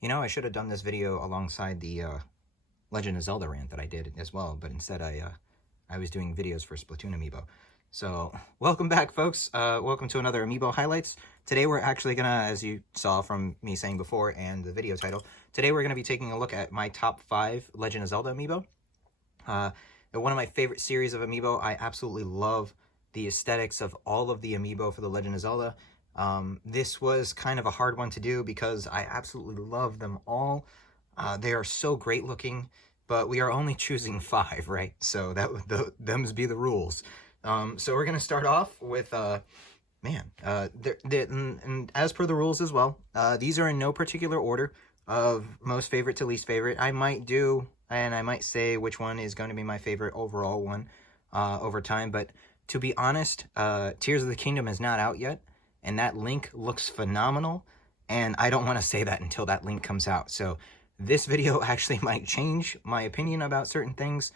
You know, I should have done this video alongside the Legend of Zelda rant that I did as well, but instead I was doing videos for Splatoon Amiibo. So, welcome back, folks. Welcome to another Amiibo Highlights. Today we're actually gonna, as you saw from me saying before and the video title, today we're gonna be taking a look at my top 5 Legend of Zelda Amiibo. They're one of my favorite series of Amiibo. I absolutely love the aesthetics of all of the Amiibo for the Legend of Zelda. This was kind of a hard one to do because I absolutely love them all. They are so great looking, but we are only choosing 5, right? So them's be the rules. So we're gonna start off with and as per the rules as well, these are in no particular order of most favorite to least favorite. I might say which one is going to be my favorite overall one over time, but to be honest, Tears of the Kingdom is not out yet, and that link looks phenomenal, and I don't want to say that until that link comes out. So this video actually might change my opinion about certain things.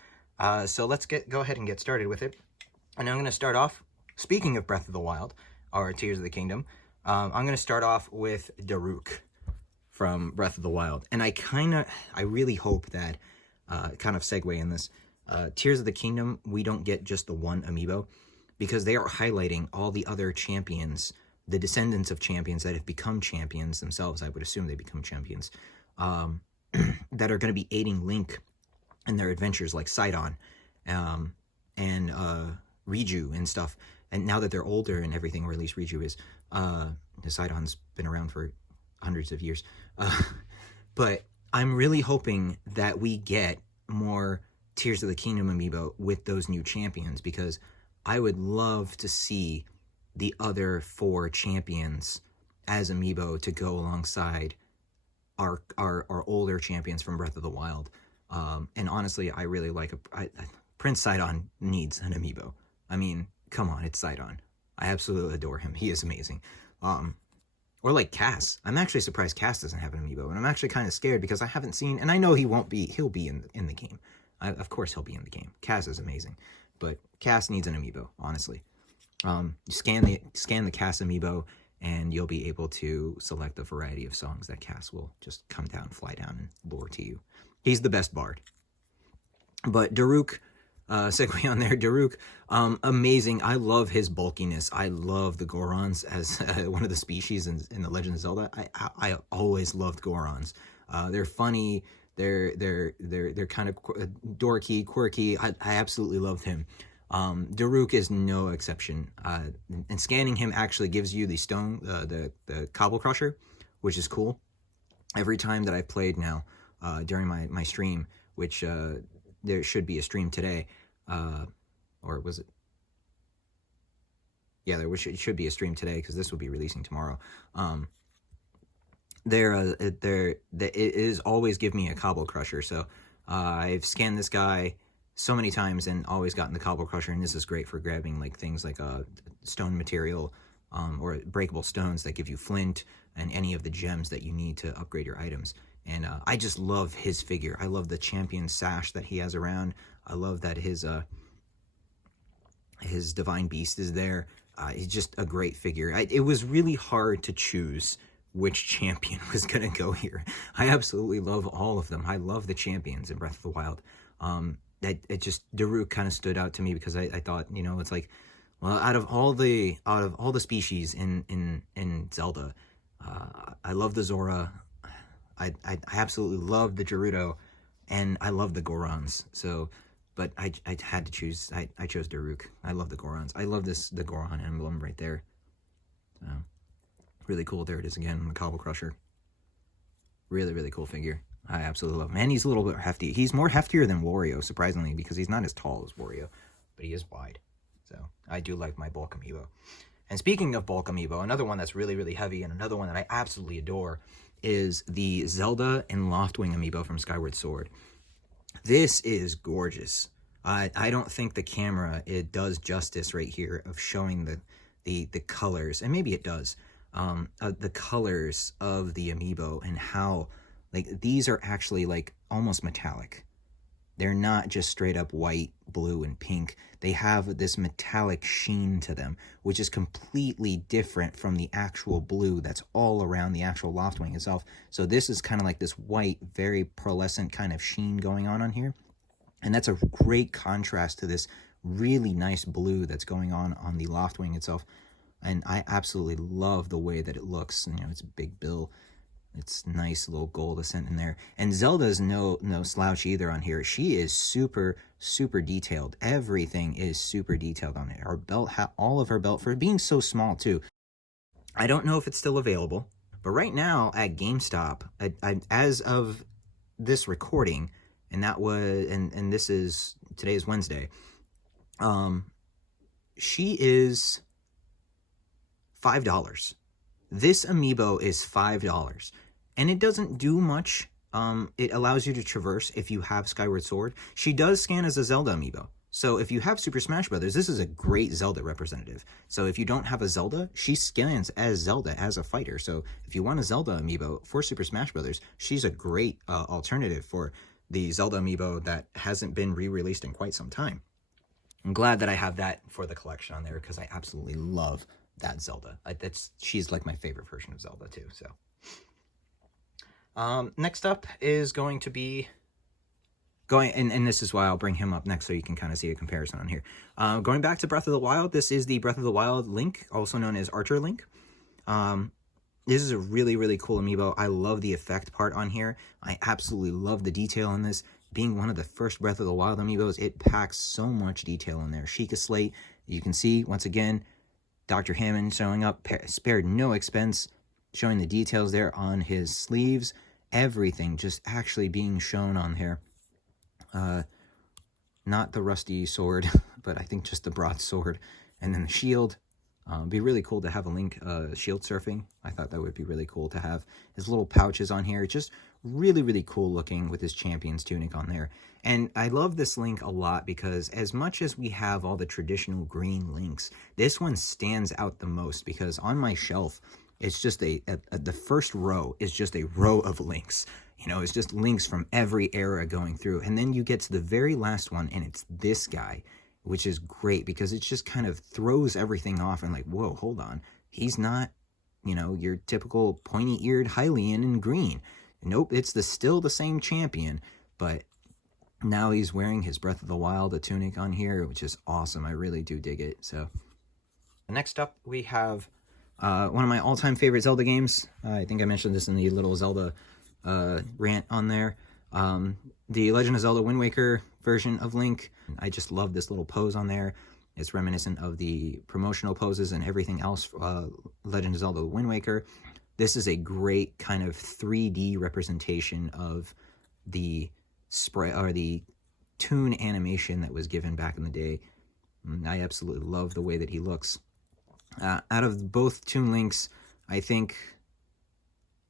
So let's go ahead and get started with it. And I'm going to start off, speaking of Breath of the Wild, or Tears of the Kingdom, I'm going to start off with Daruk from Breath of the Wild. And I really hope that, kind of segue in this, Tears of the Kingdom, we don't get just the one Amiibo, because they are highlighting all the other champions, the descendants of champions that have become champions themselves. I would assume they become champions, that are going to be aiding Link in their adventures, like Sidon, and Riju and stuff. And now that they're older and everything, or at least Riju is, Sidon's been around for hundreds of years. But I'm really hoping that we get more Tears of the Kingdom Amiibo with those new champions, because I would love to see the other 4 champions as Amiibo to go alongside our older champions from Breath of the Wild. And honestly, I really like Prince Sidon needs an Amiibo. I mean, come on, it's Sidon. I absolutely adore him. He is amazing. Or like Cass. I'm actually surprised Cass doesn't have an Amiibo, and I'm actually kind of scared because I haven't seen, and I know he'll be in the game. Of course he'll be in the game. Cass is amazing, but Cass needs an Amiibo, honestly. You scan the Cass Amiibo, and you'll be able to select a variety of songs that Cass will just come down, fly down, and lure to you. He's the best bard. But Daruk, segue on there, Daruk, amazing. I love his bulkiness. I love the Gorons as one of the species in the Legend of Zelda. I always loved Gorons. They're funny. They're kind of dorky, quirky. I absolutely loved him. Daruk is no exception. And scanning him actually gives you the stone, the Cobble Crusher, which is cool. Every time that I've played now, during my stream, which there should be a stream today, or was it? Yeah, it should be a stream today, because this will be releasing tomorrow. It is always give me a Cobble Crusher. So I've scanned this guy so many times and always gotten the Cobble Crusher, and this is great for grabbing like things like stone material, or breakable stones that give you flint and any of the gems that you need to upgrade your items. And I just love his figure. I love the champion sash that he has around. I love that his divine beast is there. He's just a great figure. It was really hard to choose which champion was gonna go here. I absolutely love all of them. I love the champions in Breath of the Wild. Daruk kind of stood out to me because I thought, it's like, well, out of all the species in Zelda, I love the Zora. I absolutely love the Gerudo, and I love the Gorons. So, but I had to choose. I chose Daruk. I love the Gorons. I love the Goron emblem right there. So, really cool. There it is again, the Cobble Crusher. Really, really cool figure. I absolutely love him. And he's a little bit hefty. He's more heftier than Wario, surprisingly, because he's not as tall as Wario, but he is wide. So I do like my bulk Amiibo. And speaking of bulk Amiibo, another one that's really, really heavy, and another one that I absolutely adore, is the Zelda and Loftwing Amiibo from Skyward Sword. This is gorgeous. I don't think the camera, it does justice right here of showing the colors, and maybe it does, the colors of the Amiibo, and how, like, these are actually like almost metallic. They're not just straight up white, blue, and pink. They have this metallic sheen to them, which is completely different from the actual blue that's all around the actual Loftwing itself. So this is kind of like this white, very pearlescent kind of sheen going on here. And that's a great contrast to this really nice blue that's going on the Loftwing itself. And I absolutely love the way that it looks. You know, it's a big bill. It's nice little gold ascent in there. And Zelda's no slouch either on here. She is super, super detailed. Everything is super detailed on it. Her belt, all of her belt, for being so small too. I don't know if it's still available, but right now at GameStop, as of this recording, and that was, and this is, today is Wednesday, she is $5. This Amiibo is $5. And it doesn't do much. It allows you to traverse if you have Skyward Sword. She does scan as a Zelda Amiibo. So if you have Super Smash Brothers, this is a great Zelda representative. So if you don't have a Zelda, she scans as Zelda, as a fighter. So if you want a Zelda Amiibo for Super Smash Brothers, she's a great alternative for the Zelda Amiibo that hasn't been re-released in quite some time. I'm glad that I have that for the collection on there because I absolutely love that Zelda. She's like my favorite version of Zelda too. So next up is going to be and this is why I'll bring him up next so you can kind of see a comparison on here. Going back to Breath of the Wild, this is the Breath of the Wild Link, also known as Archer Link. This is a really, really cool amiibo. I love the effect part on here. I absolutely love the detail on this. Being one of the first Breath of the Wild amiibos, it packs so much detail in there. Sheikah Slate, you can see, once again, Dr. Hammond showing up, spared no expense, showing the details there on his sleeves. Everything just actually being shown on here. Not the rusty sword, but I think just the broadsword. And then the shield. It'd be really cool to have a Link shield surfing. I thought that would be really cool to have his little pouches on here. Just really, really cool looking with his champion's tunic on there. And I love this Link a lot because as much as we have all the traditional green Links, this one stands out the most because on my shelf, it's just the first row is just a row of Links. You know, it's just Links from every era going through. And then you get to the very last one and it's this guy, which is great because it just kind of throws everything off and like, whoa, hold on. He's not, you know, your typical pointy-eared Hylian in green. Nope, it's still the same champion, but now he's wearing his Breath of the Wild, a tunic on here, which is awesome. I really do dig it. So next up, we have one of my all-time favorite Zelda games. I think I mentioned this in the little Zelda rant on there. The Legend of Zelda Wind Waker version of Link. I just love this little pose on there. It's reminiscent of the promotional poses and everything else, Legend of Zelda Wind Waker. This is a great kind of 3D representation of the the toon animation that was given back in the day. I absolutely love the way that he looks. Out of both Toon Links, I think,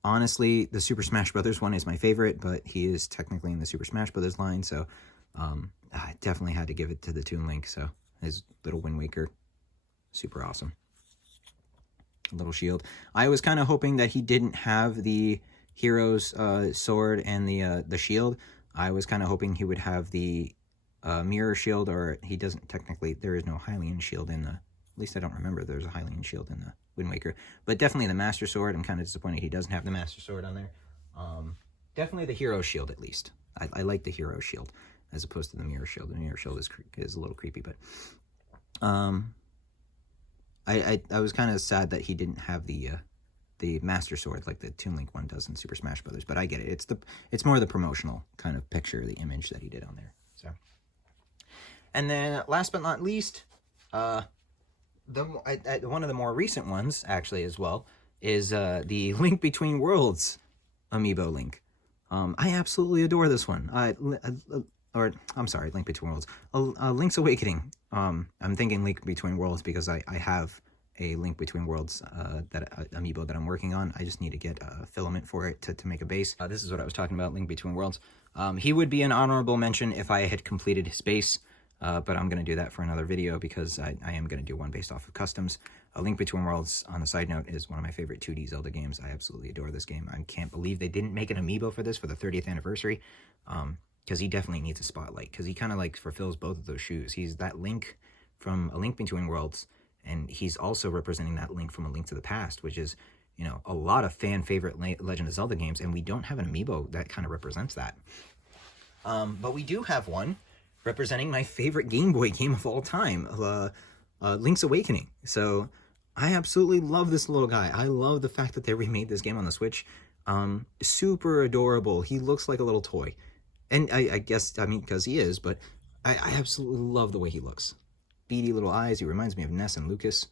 honestly, the Super Smash Brothers one is my favorite, but he is technically in the Super Smash Brothers line, so I definitely had to give it to the Toon Link. So his little Wind Waker, super awesome. A little shield. I was kind of hoping that he didn't have the hero's sword and the shield. I was kind of hoping he would have the mirror shield, or he doesn't technically. There is no Hylian shield in the. At least I don't remember there's a Hylian shield in the Wind Waker. But definitely the Master Sword. I'm kind of disappointed he doesn't have the Master Sword on there. Definitely the Hero Shield, at least. I like the Hero Shield as opposed to the Mirror Shield. The Mirror Shield is a little creepy, but I was kind of sad that he didn't have the Master Sword like the Toon Link one does in Super Smash Brothers. But I get it. It's more the promotional kind of picture, the image that he did on there. So, and then last but not least, one of the more recent ones actually as well is the Link Between Worlds Amiibo Link. I absolutely adore this one. I'm sorry, Link Between Worlds. Link's Awakening. I'm thinking Link Between Worlds because I have a Link Between Worlds amiibo that I'm working on. I just need to get a filament for it to make a base. This is what I was talking about, Link Between Worlds. He would be an honorable mention if I had completed his base, but I'm going to do that for another video because I am going to do one based off of customs. A Link Between Worlds, on a side note, is one of my favorite 2D Zelda games. I absolutely adore this game. I can't believe they didn't make an amiibo for this for the 30th anniversary. because he definitely needs a spotlight, because he kind of like fulfills both of those shoes. He's that Link from A Link Between Worlds, and he's also representing that Link from A Link to the Past, which is, you know, a lot of fan favorite Legend of Zelda games, and we don't have an amiibo that kind of represents that. But we do have one representing my favorite Game Boy game of all time, Link's Awakening. So I absolutely love this little guy. I love the fact that they remade this game on the Switch. Super adorable. He looks like a little toy. And I guess, I mean, because he is, but I absolutely love the way he looks. Beady little eyes. He reminds me of Ness and Lucas.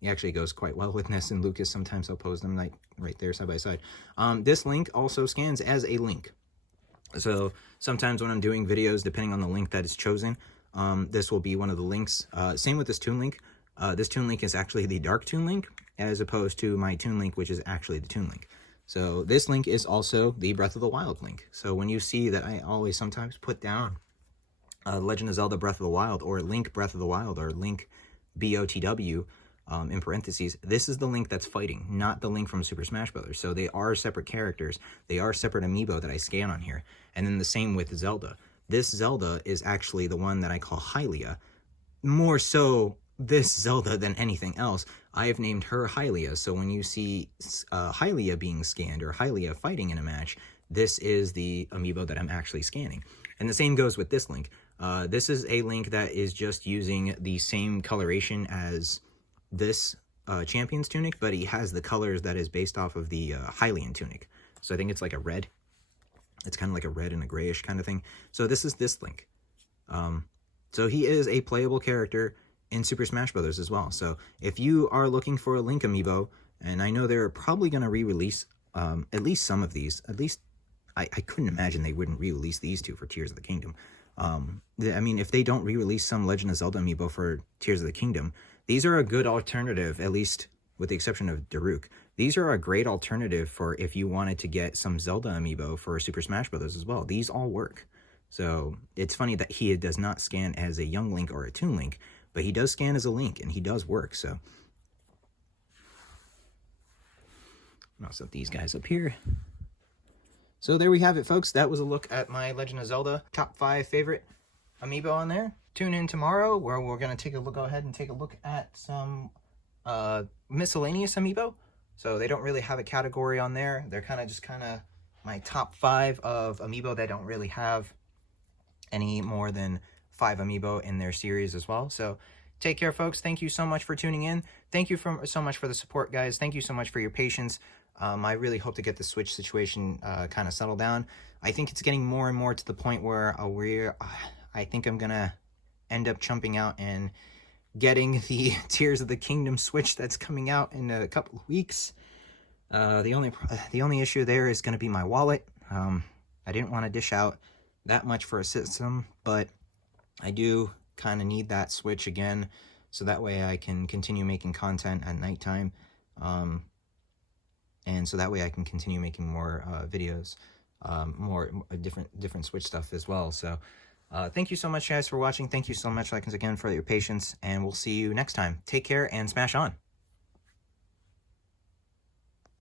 He actually goes quite well with Ness and Lucas. Sometimes I'll pose them like right there side by side. This Link also scans as a Link. So sometimes when I'm doing videos, depending on the link that is chosen, this will be one of the links. Same with this Toon Link. This Toon Link is actually the Dark Toon Link, as opposed to my Toon Link, which is actually the Toon Link. So this link is also the Breath of the Wild link. So when you see that, I always sometimes put down Legend of Zelda Breath of the Wild, or Link Breath of the Wild, or Link BOTW, in parentheses, this is the Link that's fighting, not the Link from Super Smash Bros. So they are separate characters. They are separate amiibo that I scan on here. And then the same with Zelda. This Zelda is actually the one that I call Hylia. More so this Zelda than anything else. I have named her Hylia. So when you see Hylia being scanned, or Hylia fighting in a match, this is the amiibo that I'm actually scanning. And the same goes with this Link. This is a Link that is just using the same coloration as this Champion's tunic, but he has the colors that is based off of the Hylian tunic. So I think it's like a red. It's kind of like a red and a grayish kind of thing. So this is this Link. So he is a playable character in Super Smash Bros. As well. So if you are looking for a Link amiibo, and I know they're probably going to re-release at least some of these, at least I couldn't imagine they wouldn't re-release these two for Tears of the Kingdom. I mean, if they don't re-release some Legend of Zelda amiibo for Tears of the Kingdom, these are a good alternative, at least with the exception of Daruk. These are a great alternative for if you wanted to get some Zelda amiibo for Super Smash Bros. As well. These all work. So it's funny that he does not scan as a Young Link or a Toon Link, but he does scan as a Link, and he does work. So I'll set these guys up here. So there we have it, folks. That was a look at my Legend of Zelda top 5 favorite amiibo on there. Tune in tomorrow where we're going to go ahead and take a look at some miscellaneous amiibo. So they don't really have a category on there. They're kind of my top 5 of amiibo that don't really have any more than 5 amiibo in their series as well. So take care, folks. Thank you so much for tuning in. Thank you so much for the support, guys. Thank you so much for your patience. I really hope to get the Switch situation kind of settled down. I think it's getting more and more to the point where I think I'm going to end up jumping out and getting the Tears of the Kingdom Switch that's coming out in a couple of weeks. The only issue there is going to be my wallet. I didn't want to dish out that much for a system, but I do kind of need that Switch again, so that way I can continue making content at nighttime, and so that way I can continue making more videos, more different Switch stuff as well. So thank you so much, guys, for watching. Thank you so much, again, for your patience, and we'll see you next time. Take care and smash on.